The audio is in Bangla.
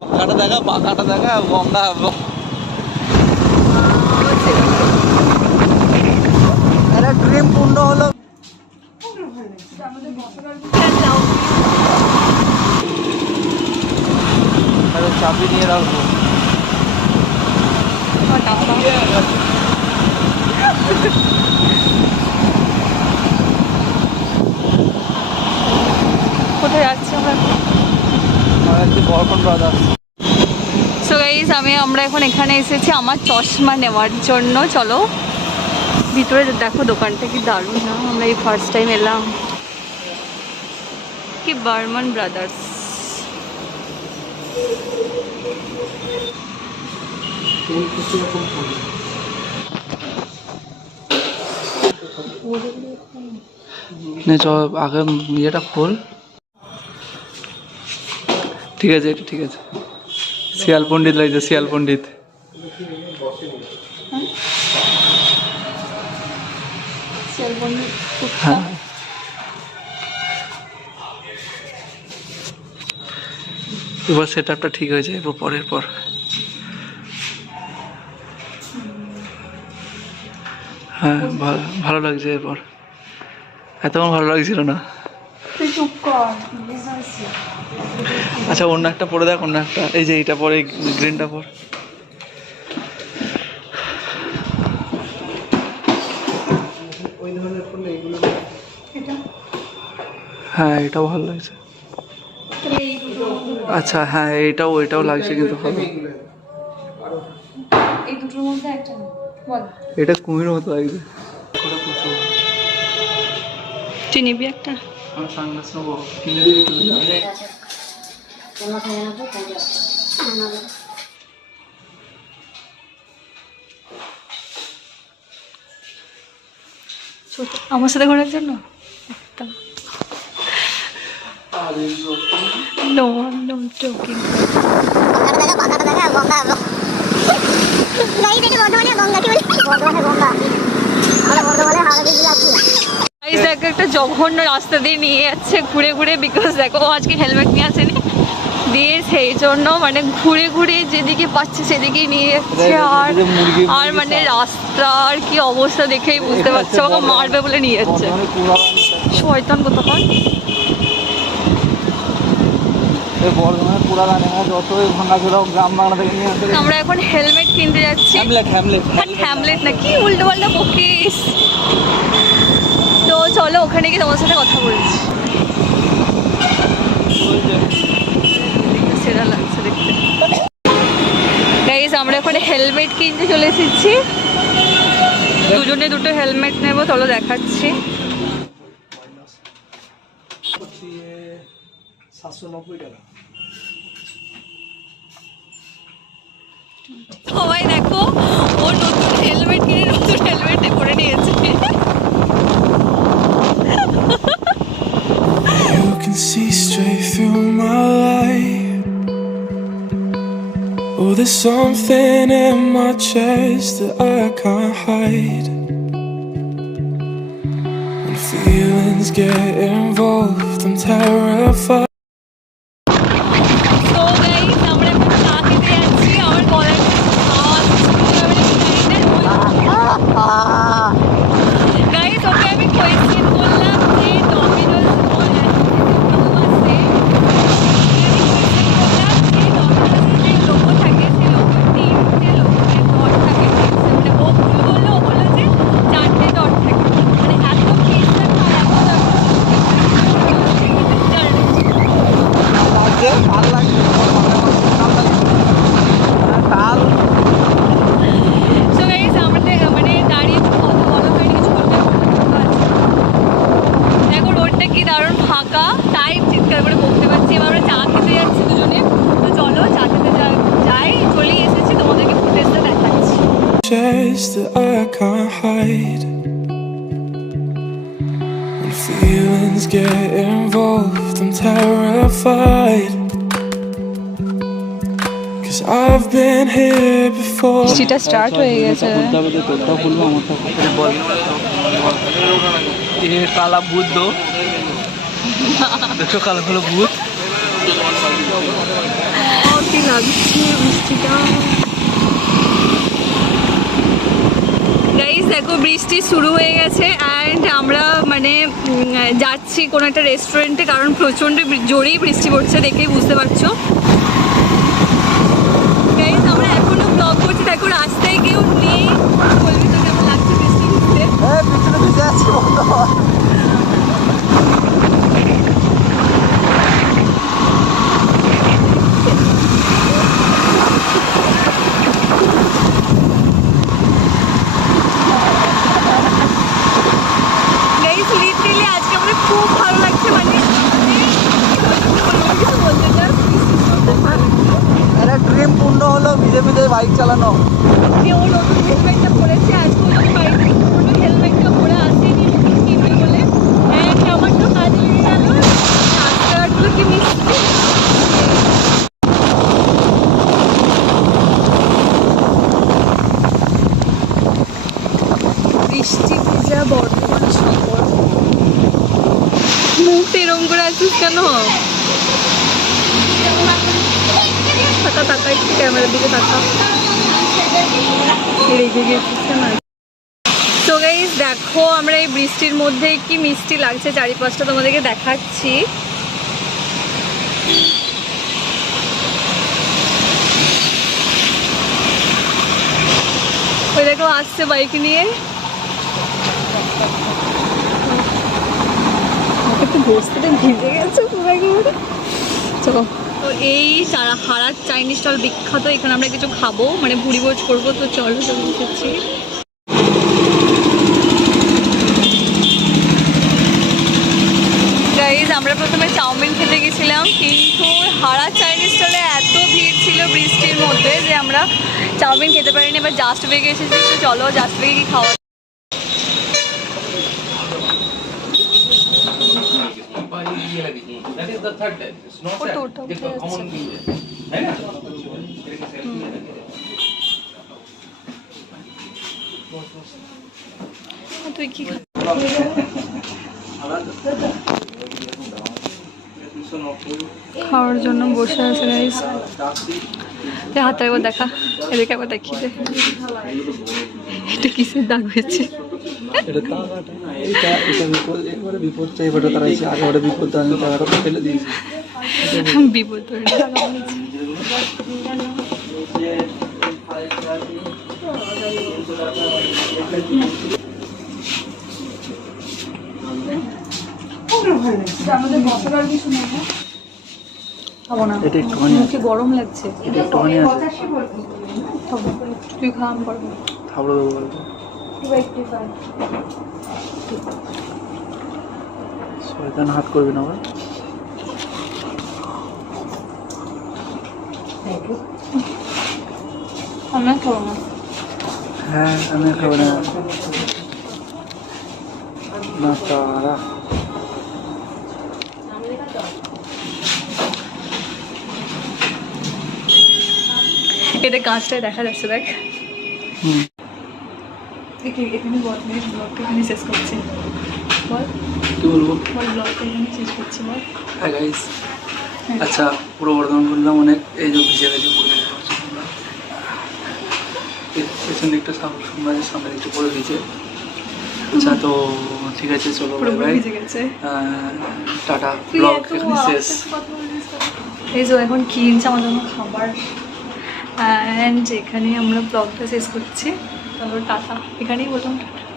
পাখাটা দেখা, পাখাটা দেখা, গঙ্গা একটা ড্রিম পূর্ণ হলো। চাবি নিয়ে রাখবো। কোথায় যাচ্ছি আমরা? বরকন ব্রাদার্স। সো গাইস আমরা এখন এখানে এসেছি আমার চশমা নেওয়ার জন্য। চলো ভিতরে দেখো, দোকানটা কি দারুণ না? আমরা এই ফার্স্ট টাইম এলাম। কি বর্মন ব্রাদার্স। আগে ইয়েটা খোল। ঠিক আছে, এটা ঠিক আছে। শিয়াল পণ্ডিত লাগছে, শিয়াল পণ্ডিত। হ্যাঁ, এবার সেট আপটা ঠিক হয়েছে। এবার পরের পর হ্যাঁ, ভালো লাগছে। এরপর এতক্ষণ ভালো লাগছিল না। আচ্ছা, অন্য একটা পরে দেখ, অন্য একটা। এই যে এইটা পরে, গ্রিনটা পর। হ্যাঁ, এটাও ভালো লাগছে। আচ্ছা হ্যাঁ, এটাও লাগছে, কিন্তু ভালো। এই দুটোর মধ্যে একটা বল। এটা কুমির মতো লাগছে। তুই নিবি একটা? আমার সানগ্লাস নেবো, কিনে দিবি তুমি? আমার সাথে ঘোরার জন্য No, I'm not joking. একটা জঘন্য রাস্তা দিয়ে নিয়ে যাচ্ছে ঘুরে ঘুরে, বিকজ দেখো আজকে হেলমেট নিয়ে আসেনি দিয়ে, সেই জন্য মানে ঘুরে ঘুরে যেদিকে পাচ্ছে সেদিকেই নিয়ে যাচ্ছে। আর মানে রাস্তার কি অবস্থা দেখেই বুঝতে পারছো, আমাকে মারবে বলে নিয়ে যাচ্ছে। শয়তান কোথাকার। আমরা এখন হেলমেট কিনতে যাচ্ছি। হ্যামলেট না কি উল্টো পাল্টা বকিস। তো চলো ওখানে গিয়ে তোমার সাথে কথা বলছি। সেরা লাগছে দেখতে। গাইস আমরা এখন হেলমেট কিনতে চলে এসেছি। দুজনে দুটো হেলমেট নেবো, চলো দেখাচ্ছি। 790 টাকা। সবাই দেখো, ও নতুন হেলমেট কিনে নতুন হেলমেটে পরে নিয়েছে। You can see straight through my life. Oh, there's something in my chest that I can't hide. When feelings get involved, I'm terrified. That I can't hide. When feelings get involved, I'm terrified. 'Cause I've been here before. সেটা স্টার্ট হয়ে গেছে। কালা বুদ্ধ দেখো, কালো কালো ভূত। কি লাগছে বৃষ্টিটা। গাইস দেখো বৃষ্টি শুরু হয়ে গেছে অ্যান্ড আমরা মানে যাচ্ছি কোনো একটা রেস্টুরেন্টে, কারণ প্রচণ্ড জোরেই বৃষ্টি পড়ছে, দেখেই বুঝতে পারছো। গাইস আমরা এখনো ব্লগ করছি, দেখো রাস্তায় কেউ নেই। বলবি তো কেমন লাগছে বৃষ্টি ভিজতে? পিছনে ভিজে আছি বন্ধ। গাইস লিটারালি আজকে আমাদের খুব ভালো লাগছে, মানে কিছু বলতে চাস? আরে ড্রিম পূর্ণ হলো ভিজে ভিজে বাইক চালানো। যে ও নতুন হেলমেটটা পরেছে, আজকে ওই বাড়িতে পুরো হেলমেটটা পরে আসেনি নতুন কিনবে বলে। অ্যান্ড আমার তো কাজ লেগে গেল, রাস্তাঘাটগুলো কি মিষ্টি। বৃষ্টি ভেজা বর্ধমান শহর। মুখটা এরম করে আছিস কেন? টাকা টাকা একটু ক্যামেরার দিকে টাকা রেখে গেছিস না। তো গাইস দেখো আমরা এই বৃষ্টির মধ্যে কি মিষ্টি লাগছে চারিপাশটা তোমাদেরকে দেখাচ্ছি। ওই দেখো আসছে বাইক নিয়ে, একটু বসতে ভিজে গেছে পুরো একেবারে। চলো, তো এই হারার চাইনিজ স্টল বিখ্যাত, এখানে আমরা কিছু খাবো, মানে ভুড়ি ভোজ করবো। তো চলো চলে এসেছি। গাইজ আমরা প্রথমে চাউমিন খেতে গেছিলাম, কিন্তু হারার চাইনিজ স্টলে এত ভিড় ছিল বৃষ্টির মধ্যে যে আমরা চাউমিন খেতে পারিনি। এবার জাস্ট বেগে এসেছি, তো চলো জাস্ট বেগে কি খাওয়া। That is the third type. It's not Photo, that. okay, देखो common अच्छा। भी है ना? তুই কি খাওয়ার জন্য বসে আছে গাইস। হাতটা একবার দেখা, এদিকে একবার দেখিয়ে দে, এটা কিসের দাগ হয়েছে? এটা টাকাটা এটা এটা বিপদ, একবারে বিপদ চাই বড় তারা এসে আগে বিপদ আমি টাকাটা ফেলে দিয়েছি। বিপদ আমাদের মশলার কিছু নেই না, খাবো না, এটা একটুখানি মুখে গরম লাগছে। এটা একটুখানি আছে, তুই খাওয়া করবো থাবড়ো দেবো বলতো। শয়তান হাত করবি না ভাই। আমি খাবো না। হ্যাঁ আমি খাবো না না তারা। এটা গাছটায় দেখা যাচ্ছে, দেখ। হুম এখানে বল, ব্লগটা এখানে শেষ করছি। বল কি বলবো, বল ব্লগটা এখানে শেষ করছি, বল। হ্যাঁ গাইস, আচ্ছা পুরো বর্ধমান বললাম অনেক। এই যে ভিজে গেছে পুরো, পেছন দিকটা সামনে দিকটা পুরো ভিজে। আচ্ছা তো ঠিক আছে, চলো পুরো বাই ভিজে গেছে। টাটা, ব্লগ এখানে শেষ। এই যে এখন কিনছে আমার জন্য খাবার, অ্যান্ড এখানেই আমরা ব্লগটা শেষ করছি। চলো টাটা, এখানেই বললাম টাটা।